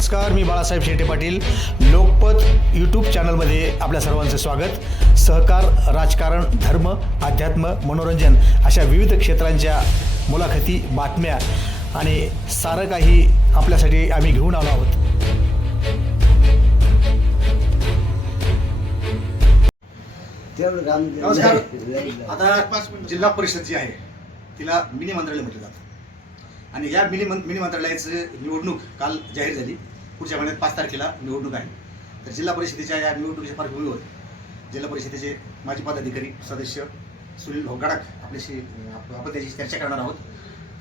नमस्कार मी बाळासाहेब शेटे पाटील. लोकपत यूट्यूब चॅनलमध्ये आपल्या सर्वांचं स्वागत. सहकार राजकारण धर्म अध्यात्म मनोरंजन अशा विविध क्षेत्रांच्या मुलाखती बातम्या आणि सारं काही आपल्यासाठी आम्ही घेऊन आलो आहोत. नमस्कार. आता जिल्हा परिषद जी आहे तिला मिनी मंत्रालय म्हटलं जातं. आणि या मन- मिनी मंत्रालयाचं निवडणूक काल जाहीर झाली. पुढच्या महिन्यात पाच तारखेला निवडणूक आहे. तर जिल्हा परिषदेच्या या निवडणुकीच्या पार्श्वभूमीवर जिल्हा परिषदेचे माजी पदाधिकारी सदस्य सुनील भाऊ गडाख आपल्याशी आपण त्याची चर्चा करणार आहोत.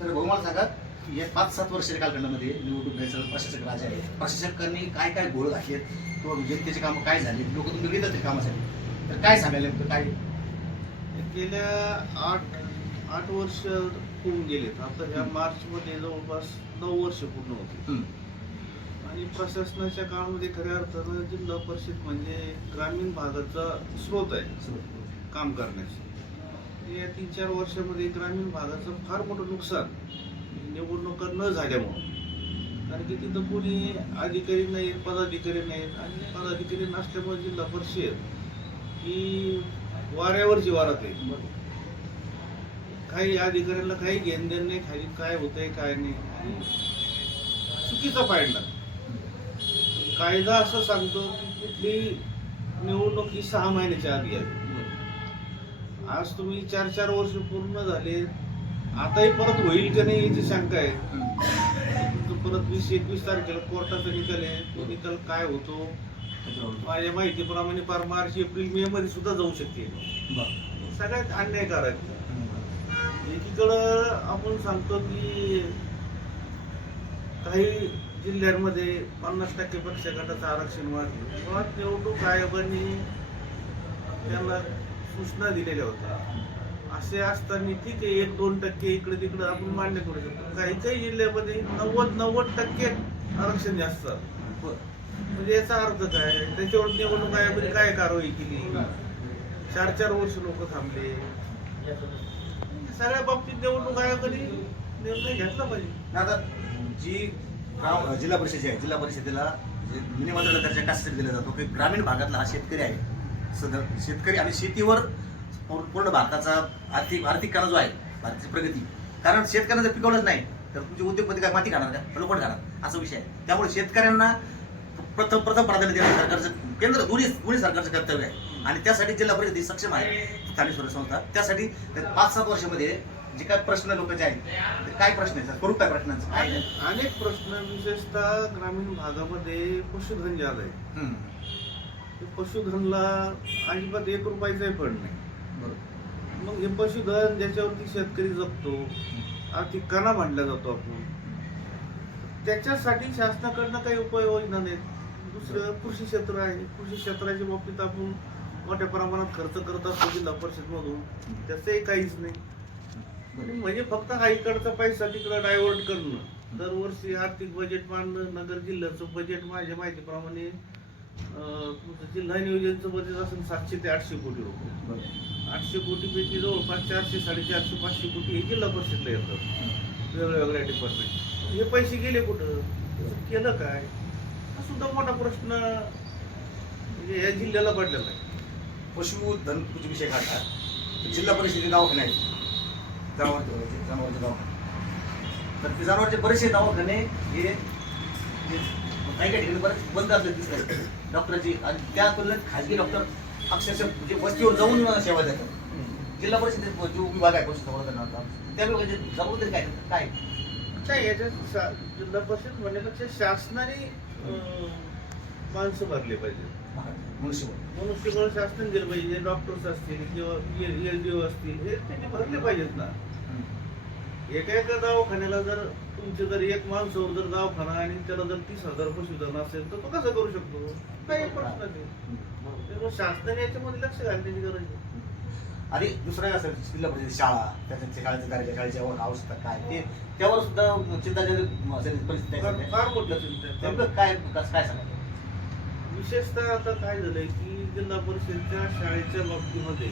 तर भाऊ मला सांगा की या पाच सात वर्षाच्या कालखंडामध्ये निवडणूक घ्यायचं प्रशासक राजा आहे प्रशासकांनी काय काय घोळ घातलेत? किंवा जनतेचे कामं काय झाले? लोक तुम्ही घेतात ते कामासाठी. तर काय सांगायला नेमकं काय? गेल्या आठ आठ वर्ष होऊन गेलेत. आता ह्या मार्च मध्ये जवळपास नऊ वर्ष पूर्ण होते. आणि प्रशासनाच्या काळामध्ये खऱ्या अर्थानं जिल्हा परिषद म्हणजे ग्रामीण भागाचा स्रोत आहे काम करण्याचं. या तीन चार वर्षामध्ये ग्रामीण भागाचं फार मोठं नुकसान निवडणुका न झाल्यामुळं. कारण की तिथं कोणी अधिकारी नाहीत पदाधिकारी नाहीत आणि पदाधिकारी नसल्यामुळे जिल्हा परिषद ही वाऱ्यावरची वारात आहे. काही अधिकाऱ्यांना काही घेणं देणं नाही खाली काय होतंय काय नाही. चुकीचा पाडला कायदा असं सांगतो की कुठली निवडणूक ही सहा महिन्याच्या आधी आहे आज तुम्ही चार चार वर्ष पूर्ण झाले. आताही परत होईल का नाही याची शंका आहे. तो परत वीस एकवीस तारखेला कोर्टाचा निकाल आहे. तो निकाल काय होतो? माझ्या माहितीप्रमाणे फार मार्च एप्रिल मे मध्ये सुद्धा जाऊ शकते. सगळ्यात अन्यायकारक एकीकडं आपण सांगतो की काही जिल्ह्यांमध्ये पन्नास टक्केपेक्षा गटाचं आरक्षण वाढलं. मुळात निवडणूक आयोगाने त्याला सूचना दिलेल्या होत्या. असे असताना ठीक आहे एक दोन टक्के इकडे तिकडे आपण मान्य करू शकतो. काही काही जिल्ह्यामध्ये नव्वद नव्वद टक्के आरक्षण जास्त. म्हणजे याचा अर्थ काय? त्याच्यावर निवडणूक आयोगाने काय कारवाई केली? चार चार वर्ष लोक थांबले. सगळ्या बाबतीत निवडणूक आयोगाने निर्णय घेतला पाहिजे. जी गाव जिल्हा परिषद आहे जिल्हा परिषदेला जे दर्जा कशासाठी दिला जातो की ग्रामीण भागातला हा शेतकरी आहे. सदर शेतकरी आणि शेतीवर पूर्ण पूर्ण भारताचा आर्थिक आर्थिक कारण जो आहे भारताची प्रगती. कारण शेतकऱ्यांना जर पिकवलंच नाही तर तुमचे उद्योगपती काय माती खाणार का? लोकं खाणार? असा विषय आहे. त्यामुळे शेतकऱ्यांना प्रथम प्रथम प्राधान्य देणं सरकारचं केंद्र दोन्ही दोन्ही सरकारचं कर्तव्य आहे. आणि त्यासाठी जिल्हा परिषद ही सक्षम आहे. स्थानिक स्वराज्य संस्था. त्यासाठी पाच सात वर्षामध्ये जे काय प्रश्न लोकांचे आहेत ते काय प्रश्न आहेत? स्वरूप काय प्रश्नांचं काय? आहे? अनेक प्रश्न विशेषतः ग्रामीण भागामध्ये पशुधन जे आलंय. हम्म. ते पशुधनला अजिबात एक रुपयाचाही फंड नाही. बरोबर. मग हे पशुधन ज्याच्यावरती शेतकरी जगतो आर्थिक कणा मांडला जातो आपण त्याच्यासाठी शासनाकडनं काही उपाययोजना नाहीत. दुसरं कृषी क्षेत्र आहे. कृषी क्षेत्राच्या बाबतीत आपण मोठ्या प्रमाणात खर्च करत असतो जिल्हा परिषदमधून. त्याचंही काहीच नाही. म्हणजे फक्त हा इकडचा पैसा तिकडं डायव्हर्ट करणं. दरवर्षी आर्थिक बजेट मांडणं नगर जिल्ह्याचं बजेट माझ्या माहितीप्रमाणे तुमचं जिल्हा नियोजनचं बजेट असेल सातशे ते आठशे कोटी रुपये. आठशे कोटीपैकी जवळपास चारशे साडेचारशे पाचशे कोटी हे जिल्हा परिषदला येतात वेगळ्या वेगळ्या डिपार्टमेंट हे पैसे गेले कुठं? केलं काय? हा सुद्धा मोठा प्रश्न म्हणजे या जिल्ह्याला पडलेला आहे. पशुधन विषय काढला. जिल्हा परिषदेचे दवाखाने आहेत जनावर जनावरचे दवाखाने तर ते जनावरचे बरेचसे दवाखाने हे काही काही ठिकाणी बरेच बंद असले दिसले. डॉक्टरची आणि त्या तुलनेत खाजगी डॉक्टर अक्षरशः म्हणजे वस्तीवर जाऊन सेवा देतात. जिल्हा परिषदेत जो विभाग आहे पशुसंवर्धनाचा त्या विभागाचे जबाबदारी काय? काय? काय याच्यात जिल्हा परिषद म्हणण्यापेक्षा शासनाने माणसं भरले पाहिजे. मनुष्यबळ. शासन दिलं पाहिजे डॉक्टर्स असतील किंवा एल डी ओ असतील हे त्यांनी भरले पाहिजेत ना. एका एका दवाखान्याला जर तुमचे जर एक माणसावर जर दवाखाना आणि त्याला जर तीस हजार पशुधन असेल तर तो कसं करू शकतो? काही प्रश्न नाही. शासनाने याच्यामध्ये लक्ष घालण्याची गरज आहे. आणि दुसरं असं जिल्हा परिषद शाळा त्याच्या शाळेच्या दर्जा शाळेच्या अवस्था काय ते त्यावर सुद्धा चिंताजनक परिस्थिती फार मोठी चिंता काय काय सांगा विशेषतः आता काय झालंय की जिल्हा परिषदच्या शाळेच्या बाबतीमध्ये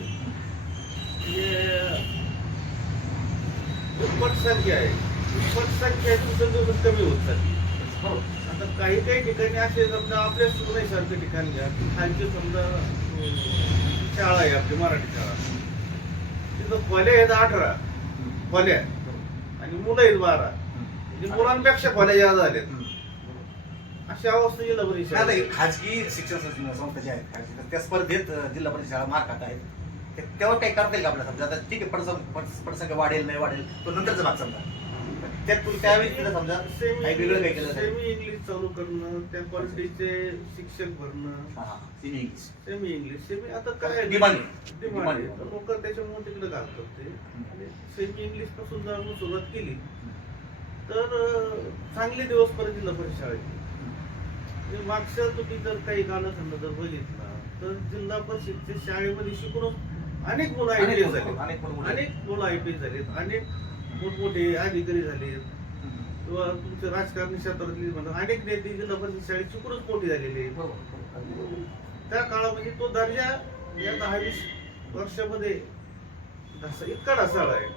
दुप्पट संख्या आहे. दुप्पट संख्या आहे, दिवसेंदिवस कमी होत चालली. बरोबर आता काही काही ठिकाणी असे समजा आपल्या सुनाईसारखं ठिकाण घ्या. खालचे समजा शाळा आहे आपली मराठी शाळा. तिथं खोल्या आहेत अठरा. खोल्या. आणि मुलं आहेत बारा. म्हणजे मुलांपेक्षा खोल्या जास्त झाल्यात. अशी अवस्था जिल्हा परिषद हे खाजगी शिक्षण संस्था ज्या आहेत त्या स्पर्धेत जिल्हा परिषद शाळा मार खात आहेत. ते- त्यावर काही करता येईल का आपल्याला समजा आता ठीक आहे पडसं पडस- पडसंख्या वाढेल नाही वाढेल तो नंतरचा भाग समजा त्यात तुम्ही समजा काही वेगळं काही केलं असेल. सेमी इंग्लिश चालू करणं त्या क्वालिटीचे शिक्षक भरणं हा. तिन्ही इंग्लिश. सेमी इंग्लिश सेमी आता काय डिमांड आहे. डिमांड आहे. डिमांड आहे. लोक त्याच्यामुळे तिकडे घालतात ते आणि सेमी इंग्लिशपासून जर आपण सुरुवात केली तर अं, चांगले दिवस परत जिल्हा परिषद शाळेत आणि मागच्या तुम्ही जर काही कालखंड जर बघितला तर जिल्हा परिषदच्या शाळेमध्ये शिकून अनेक मुलं आय पी एस झाले अनेक मुलं. अनेक मुलं आय पी एस झालेत. अनेक मोठमोठे अधिकारी झालेत. किंवा तुमच्या राजकारणी क्षेत्रातली म्हणा अनेक नेते जिल्हा परिषद शाळेत शिकूनच मोठी झालेले आहेत. बरोबर, बरोबर. त्या काळामध्ये तो दर्जा या दहा वीस वर्षामध्ये ढासा इतका ढासळला आहे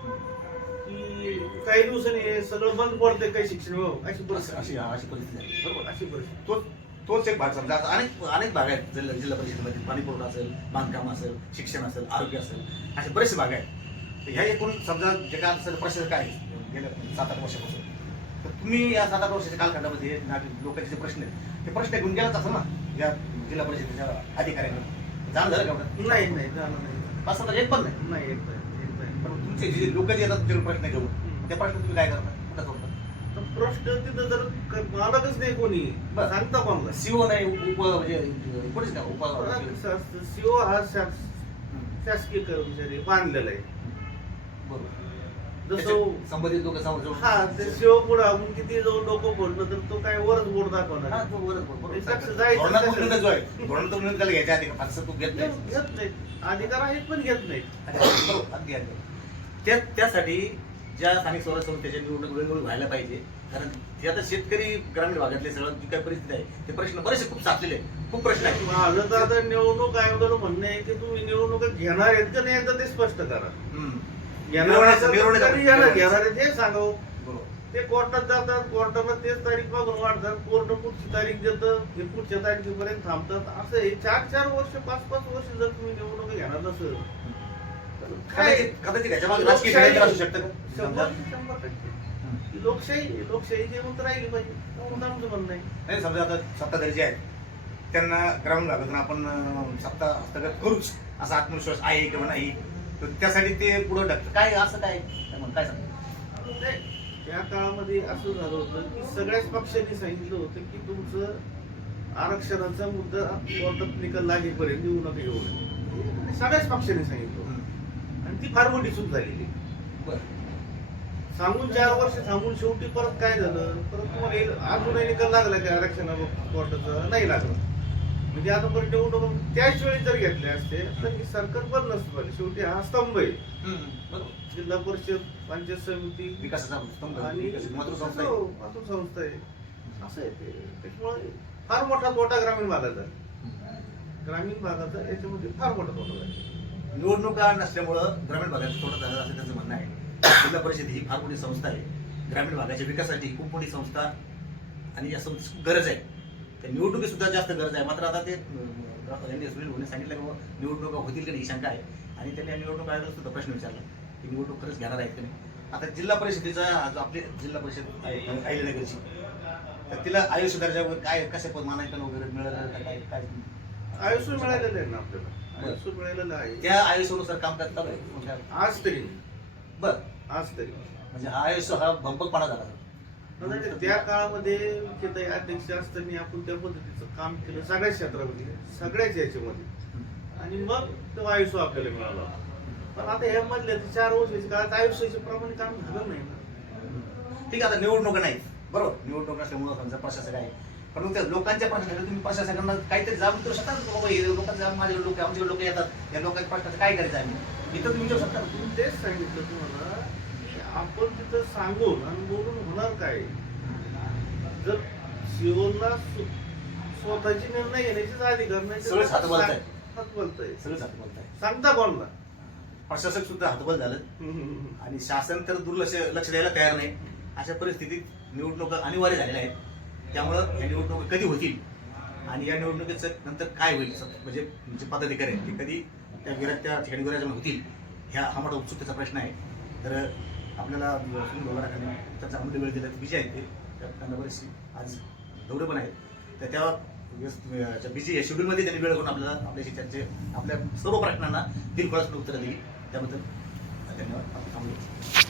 की काही दिवसांनी हे सगळं बंद पडतंय काही शिक्षण. अशी परिस्थिती. अशी परिस्थिती बरोबर. अशी परिस्थिती. तोच तोच एक भाग समजा. आता अनेक अनेक भाग आहेत. जिल्हा जिल्हा परिषदेमध्ये पाणी पुरवठा असेल बांधकाम असेल शिक्षण असेल आरोग्य असेल असे बरेचसे भाग आहेत. तर ह्या एकूण समजा जे काय असेल प्रश्न काय आहे, गेल्या सात आठ वर्षापासून. तर तुम्ही या सात आठ वर्षाच्या कालखंडामध्ये लोकांचे जे प्रश्न आहेत ते प्रश्न घेऊन गेलाच असेल ना या जिल्हा परिषदेच्या अधिकाऱ्यांना? जाण झालं का? नाही नाही जाणं नाही. पाच सात एक पण नाही? नाही नाही. पण तुमचे जे लोक जे येतात प्रश्न घेऊन. त्या प्रश्न तुम्ही काय करता? कुठं सोडता? प्रश्न तिथं जर मालकच नाही कोणी बरं. सांगता कोणला. सीओ नाही उप म्हणजे कोणीच सीओ हा शास- शासकीय कर्मचारी बांधलेला आहे. बरोबर. जसं संबंधित लोक समोर जाऊन- हा ते शिव पुढे आपण किती जाऊन डोकं फोडलं तर तो काय वरच बोर्ड हा, दाखवणार तो बरोबर, बरोबर. ते कसं जायचं धोरणात्मक कसं? निर्णय जो आहे धोरणात्मक निर्णय त्याला घ्यायच्या आधी का फारसं तू घेत नाही. घेत नाही. अधिकार आहेत पण घेत नाही. बरोबर, अगदी अगदी. त्या त्यासाठी ज्या स्थानिक स्वराज्य संस्थेच्या निवडणूक वेळोवेळी व्हायला पाहिजे. कारण ते आता शेतकरी ग्रामीण भागातले सगळं जी काही परिस्थिती आहे ते प्रश्न बरेचसे खूप साचलेले आहेत. खूप प्रश्न आहेत. माझं तर आता निवडणूक आयोगाला म्हणणं आहे की तुम्ही निवडणूक घेणार आहेत का नाही एकदा ते स्पष्ट करा. घेणार हे सांगावं. ते कोर्टात जातात कोर्टाला तेच तारीख मागून वाढतात कोर्ट पुढची तारीख देतं हे पुढच्या तारखेपर्यंत थांबतात. असं हे चार चार वर्ष पाच पाच वर्ष जर तुम्ही निवडणूक घेणार नसेल कदाचित कदाचित ह्याच्या मागे राजकीय षडयंत्र असू शकतं का? शंभर समजा. शंभर टक्के. हम्म. लोकशाही लोकशाही जिवंत राहिली पाहिजे. म्हणून आमचं म्हणणं आहे? नाही समजा आता सत्ताधारी जे आहेत त्यांना ग्रामीण भागातून आपण अं, सत्ता हस्तगत करूच. असा आत्मविश्वास आहे किंवा नाही तर त्यासाठी ते पुढे टाकतं काय असं काय? काय सांगतो? नाही, त्या काळामध्ये असं झालं होतं की सगळ्याच पक्षांनी सांगितलं होतं की तुमचं आरक्षणाचा मुद्दा कोर्टात निकाल लागेपर्यंत येऊ नका येऊ नये आणि सगळ्याच पक्षांनी सांगितलं ती फार मोठी चूक झालेली सांगून चार वर्ष थांबून शेवटी परत काय झालं? परत तुम्हाला अजूनही निकाल लागला की आरक्षणावर कोर्टाचा? नाही लागला. म्हणजे आता परत निवडणूक त्याच वेळी जर घेतले असते तर हे सरकार पण नसतं पाहिजे. शेवटी हा स्तंभ आहे. जिल्हा परिषद पंचायत समिती स्तंभ आणि संस्था आहे. असं आहे ते. त्याच्यामुळे फार मोठा तोटा ग्रामीण भागाचा. ग्रामीण भागाचा याच्यामध्ये फार मोठा तोटा आहे. निवडणुका नसल्यामुळं ग्रामीण भागात थोडं झालं असं त्यांचं म्हणणं आहे. जिल्हा परिषद ही फार मोठी संस्था आहे. ग्रामीण भागाच्या विकासासाठी खूप मोठी संस्था आणि या संस्थेची गरज आहे. त्या निवडणुकीसुद्धा जास्त गरज आहे. मात्र आता ते यांनी सुनील सांगितलं की बाबा निवडणुका होतील की नाही ही शंका आहे. आणि त्यांनी या निवडणूक आयोगाला सुद्धा प्रश्न विचारला की निवडणूक खरंच घेणार आहेत की नाही? आता जिल्हा परिषदेचा जो आपली जिल्हा परिषद आहे अहिल्यानगरची तर तिला आयुष्य दर्जावर काय कशा पद मानांकन वगैरे मिळालं काय काय? आयुष्य मिळालेलं आहे ना आपल्याला. आयुष्य मिळालेलं आहे. त्या आयुष्यानुसार काम करतात म्हणजे आज तरी. बर. आज तरी. म्हणजे हा आयुष्य हा भंपकपणा झाला. म्हणजे त्या काळामध्ये मुख्यतः अध्यक्ष असताना आपण त्या पद्धतीचं काम केलं सगळ्याच क्षेत्रामध्ये सगळ्याच याच्यामध्ये. आणि मग तो आयुष्य आपल्याला मिळाला. पण आता ह्या मधल्या ते चार वर्षाच्या काळात आयुष्याच्या प्रमाणे काम झालं नाही ना. ठीक आहे आता निवडणुका नाही बरोबर. निवडणूक नसल्यामुळं समजा प्रशासक आहे. पण त्या लोकांच्या प्रश्नासाठी तुम्ही प्रशासकांना काहीतरी जाणून देऊ शकता बाबा हे लोकांचे माझे लोक आमचे लोक येतात. या लोकांच्या प्रश्नाचं काय करायचं आम्ही इथं तुम्ही विचारू शकता. तुम्ही तेच सांगितलं तुम्हाला की आपण तिथं सांगून आणि बोलून होणार काय? जर सीओला स्वतःचे निर्णय घेण्याचेच अधिकार नाही सगळेच हातबलत आहे. हातबलत आहे. सगळंच हात बोलताय सांगता कोणला? प्रशासक सुद्धा हातबल झालं. आणि शासन तर दुर्लक्ष लक्ष द्यायला तयार नाही. अशा परिस्थितीत निवडणुका अनिवार्य झालेल्या आहेत. त्यामुळं या निवडणुका कधी होतील? आणि या निवडणुकीचं नंतर काय होईल? स- म्हणजे जे पदाधिकारी आहेत ते कधी त्या विरा त्या ठिकाणी विराजमान होतील ह्या हा मोठा उत्सुकतेचा प्रश्न आहे. तर आपल्याला सुनील त्यांचा अमूल्य वेळ दिला विजय आहेत ते त्यांना बरेचशी आज दौरे पण आहेत. तर त्या बिझी या शेड्यूलमध्ये त्यांनी वेळ करून आपल्याला आपल्याशी त्यांचे आपल्या सर्व प्रश्नांना दिलखुलास उत्तरं दिली. त्याबद्दल धन्यवाद. आपण थांबलो